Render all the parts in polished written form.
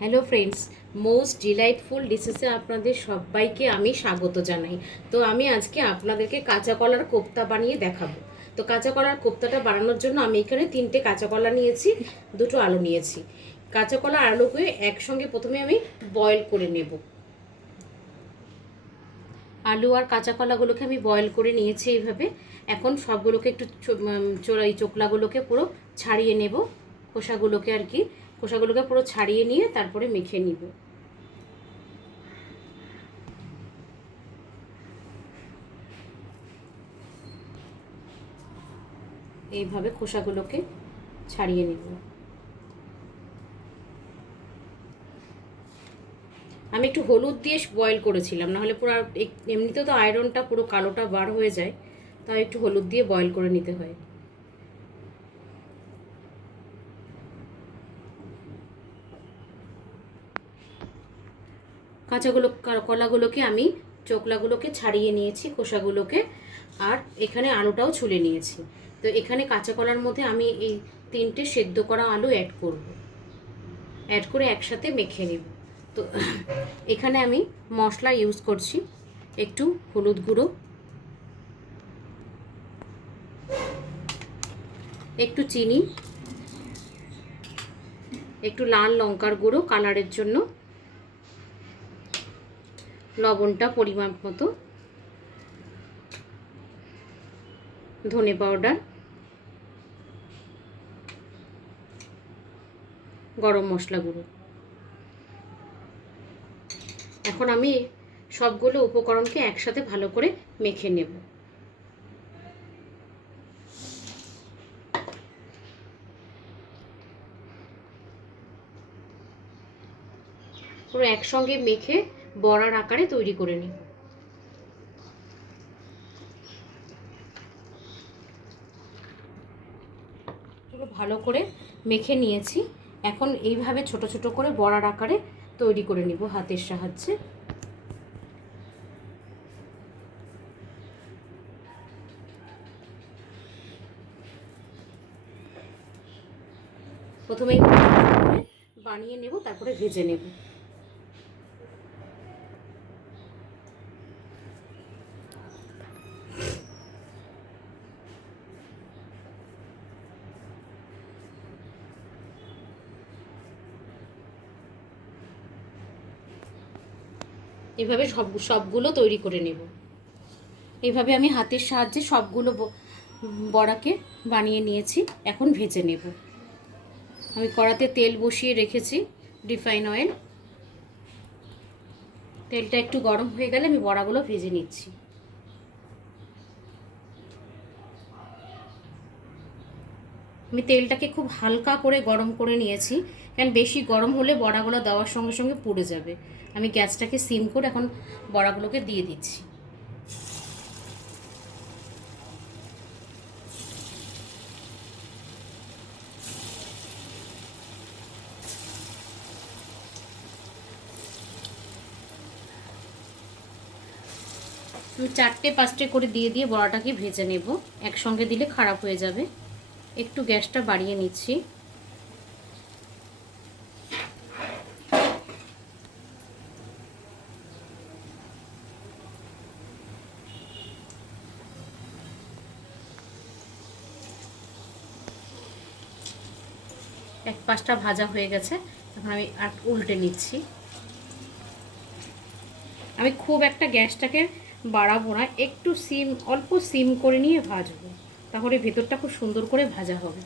Hello friends, most delightful ডিশেসে আপনাদের সবাইকে আমি স্বাগত জানাই। তো আমি আজকে আপনাদেরকে কাঁচা কলার কোপ্তা বানিয়ে দেখাবো। তো কাঁচা কলার কোপ্তাটা বানানোর জন্য আমি এখানে 3টে কাঁচা কলা নিয়েছি, 2টো আলু নিয়েছি। কাঁচা কলা আলুকে একসঙ্গে প্রথমে আমি বয়েল করে নেব। আলু আর কাঁচা কলাগুলোকে আমি বয়েল করে নিয়েছি এইভাবে। এখন সবগুলোকে একটু এই চোকলাগুলোকে পুরো ছাড়িয়ে নেব, খোসাগুলোকে আর কি, খোসাগুলোকে পুরো ছাড়িয়ে নিয়ে তারপরে মেখে নিব। এইভাবে খোসাগুলোকে ছাড়িয়ে নেব। আমি একটু হলুদ দিয়ে বয়েল করেছিলাম, নাহলে পুরো এমনিতেও তো আয়রনটা পুরো কালোটা বার হয়ে যায়, তাই একটু হলুদ দিয়ে বয়েল করে নিতে হয়। কলাগুলোকে আমি চোকলাগুলোকে ছাড়িয়ে নিয়েছি, খোসাগুলোকে, আর এখানে আলুটাও ছুলে নিয়েছি। তো এখানে কাঁচা কলার মধ্যে আমি এই 3টে সেদ্ধ করা আলু অ্যাড করে একসাথে মেখে নেব। তো এখানে আমি মশলা ইউজ করছি, একটু হলুদ গুঁড়ো, একটু চিনি, একটু লাল লঙ্কার গুঁড়ো কালারের জন্য, লবণটা পরিমাণ মতো, ধনে পাউডার, গরম মশলা গুঁড়ো। এখন আমি সবগুলো উপকরণকে একসাথে ভালো করে মেখে নেব। পুরো একসঙ্গে মেখে বড়ার আকারে তৈরি করে নেব। ভালো করে মেখে নিয়েছি। এখন এইভাবে ছোট ছোট করে বড়ার আকারে তৈরি করে নিব হাতের সাহায্যে। প্রথমে বানিয়ে নেব, তারপরে ভেজে নেব। এভাবে সবগুলো তৈরি করে নেব। এইভাবে আমি হাতের সাহায্যে সবগুলো বড়াকে বানিয়ে নিয়েছি। এখন ভেজে নেব। আমি কড়াতে তেল বসিয়ে রেখেছি, রিফাইন অয়েল। তেলটা একটু গরম হয়ে গেলে আমি বড়াগুলো ভেজে নিচ্ছি। আমি তেলটাকে খুব হালকা করে গরম করে নিয়েছি, কারণ বেশি গরম হলে বড়াগুলো দেওয়ার সঙ্গে সঙ্গে পুড়ে যাবে। আমি গ্যাসটাকে সিম করে এখন বড়াগুলোকে দিয়ে দিচ্ছি। আমি 4টে-5টে করে দিয়ে বড়াটাকে ভেজে নেব। একসঙ্গে দিলে খারাপ হয়ে যাবে। একটু গ্যাসটা বাড়িয়ে নিচ্ছি। এক পাশটা ভাজা হয়ে গেছে, এখন আমি আর উল্টে নিচ্ছি। আমি খুব একটা গ্যাসটাকে বাড়াবো না, একটু অল্প সিম করে নিয়ে ভাজবো, তাহলে ভেতরটা খুব সুন্দর করে ভাজা হবে।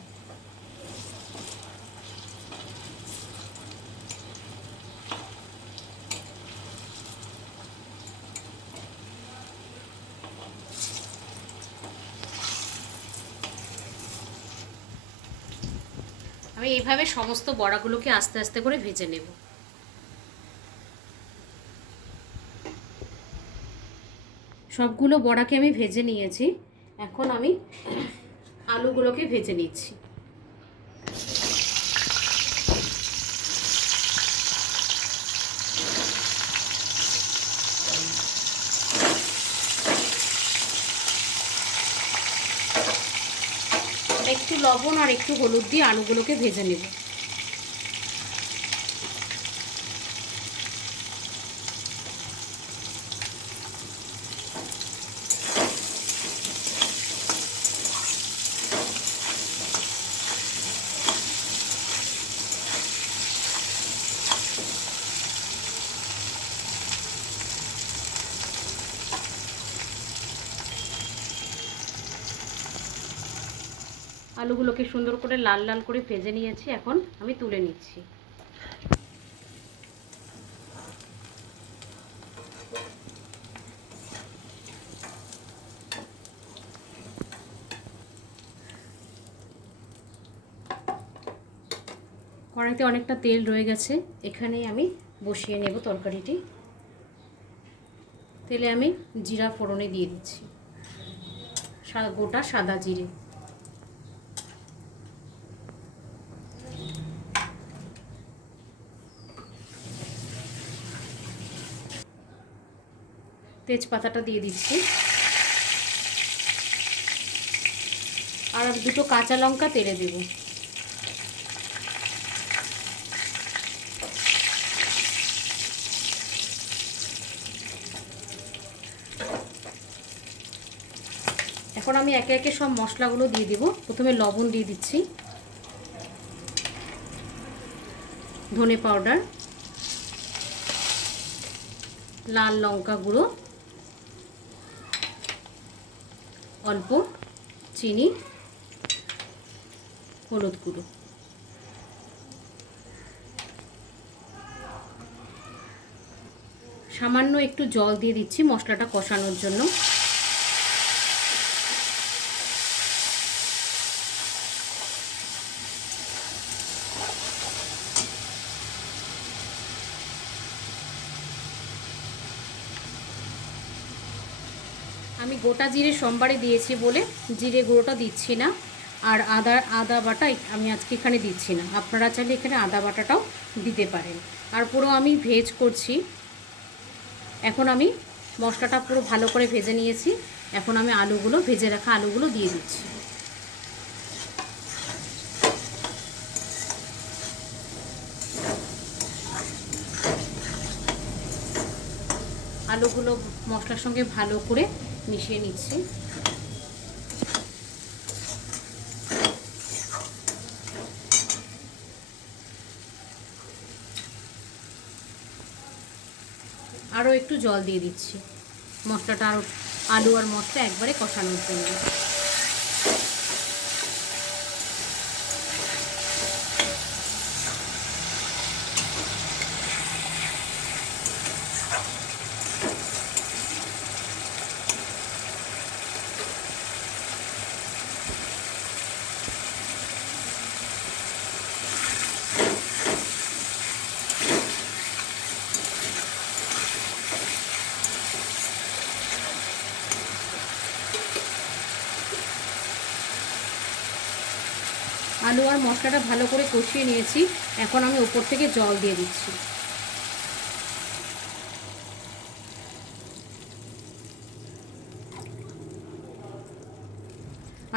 আমি এইভাবে সমস্ত বড়াগুলোকে আস্তে আস্তে করে ভেজে নেব। সবগুলো বড়াকে আমি ভেজে নিয়েছি। এখন আমি আলুগুলোকে ভেজে নিচ্ছি। একটু লবণ আর একটু হলুদ দিয়ে আলুগুলোকে ভেজে নেব। আলুগুলোকে সুন্দর করে লাল লাল করে ভেজে নিয়েছি, এখন আমি তুলে নিচ্ছি। কড়াইতে অনেকটা তেল রয়ে গেছে, এখানেই আমি বসিয়ে নেব তরকারিটি। তেলে আমি জিরা ফোড়নে দিয়ে দিচ্ছি, গোটা সাদা জিরে। তেজপাতাটা দিয়ে দিচ্ছি, আর দুটো কাঁচা লঙ্কা তেলে দেব। এখন আমি একে একে সব মশলাগুলো দিয়ে দিব। প্রথমে লবণ দিয়ে দিচ্ছি, ধনে পাউডার, লাল লঙ্কা গুঁড়ো, অল্প চিনি, হলুদ গুঁড়ো। সামান্য একটু জল দিয়ে দিচ্ছি মশলাটা কষানোর জন্য। আমি গোটা জিরে সোমবারে দিয়েছি বলে জিরে গুঁড়োটা দিচ্ছি না, আর আদা বাটা আমি আজকে এখানে দিচ্ছি না। আপনারা চাইলে এখানে আদা বাটাটাও দিতে পারেন। আর পুরো আমি ভেজ করছি। এখন আমি মশলাটা পুরো ভালো করে ভেজে নিয়েছি, এখন আমি আলুগুলো, ভেজে রাখা আলুগুলো দিয়ে দিচ্ছি। আলুগুলো মশলার সঙ্গে ভালো করে মিশিয়ে নিচ্ছি। আরও একটু জল দিয়ে দিচ্ছি মশলাটা আরও, আলু আর মশলা একবারে কষানোর জন্য। আলু আর মশলাটা ভালো করে কষিয়ে নিয়েছি, এখন আমি উপর থেকে জল দিয়ে দিচ্ছি।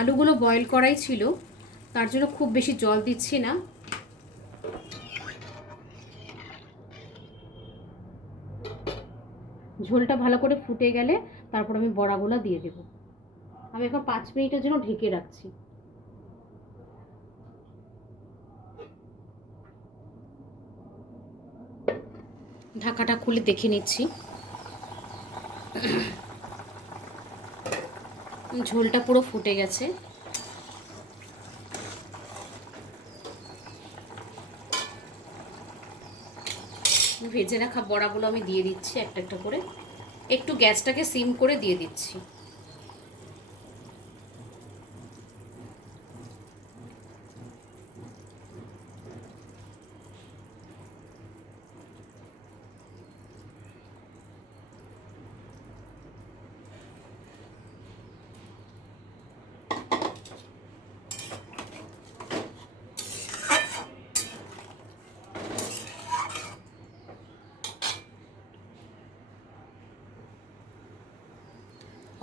আলুগুলো বয়েল করাই ছিল, তার জন্য খুব বেশি জল দিচ্ছি না। ঝোলটা ভালো করে ফুটে গেলে তারপর আমি বড়াগুলো দিয়ে দেব। আমি এখন 5 মিনিটের জন্য ঢেকে রাখছি। ঢাকাটা খুলে দেখে নিচ্ছি, ঝোলটা পুরো ফুটে গেছে। ভেজে রাখা বড়াগুলো আমি দিয়ে দিচ্ছি একটা একটা করে, একটু গ্যাসটাকে সিম করে দিয়ে দিচ্ছি।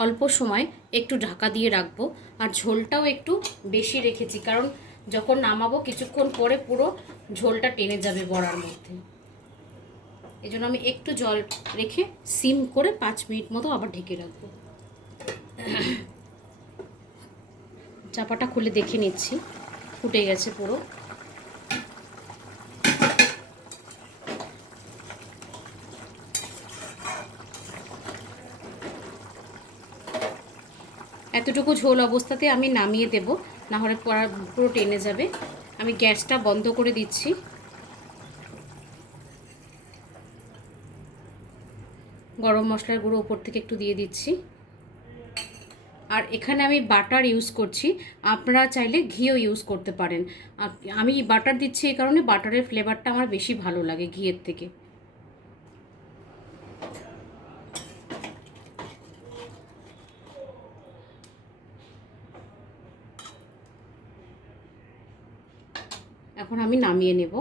অল্প সময় একটু ঢাকা দিয়ে রাখবো, আর ঝোলটাও একটু বেশি রেখেছি, কারণ যখন নামাবো কিছুক্ষণ পরে পুরো ঝোলটা টেনে যাবে বড়ার মধ্যে। এই জন্য আমি একটু জল রেখে সিম করে 5 মিনিট মতো আবার ঢেকে রাখবো। চাপাটা খুলে দেখে নিচ্ছি, ফুটে গেছে পুরো। এতটুকু ঝোল অবস্থাতে আমি নামিয়ে দেব। না হলে পুরো টেনে যাবে। আমি গ্যাসটা বন্ধ করে দিচ্ছি। গরম মশলার গুঁড়ো উপর থেকে একটু দিয়ে দিচ্ছি। আর এখানে আমি বাটার ইউজ করছি, আপনারা চাইলে ঘিও ইউজ করতে পারেন। আমি বাটার দিচ্ছি এই কারণে বাটারের ফ্লেভারটা আমার বেশি ভালো লাগে ঘিয়ের থেকে। এখন আমি নামিয়ে নেব।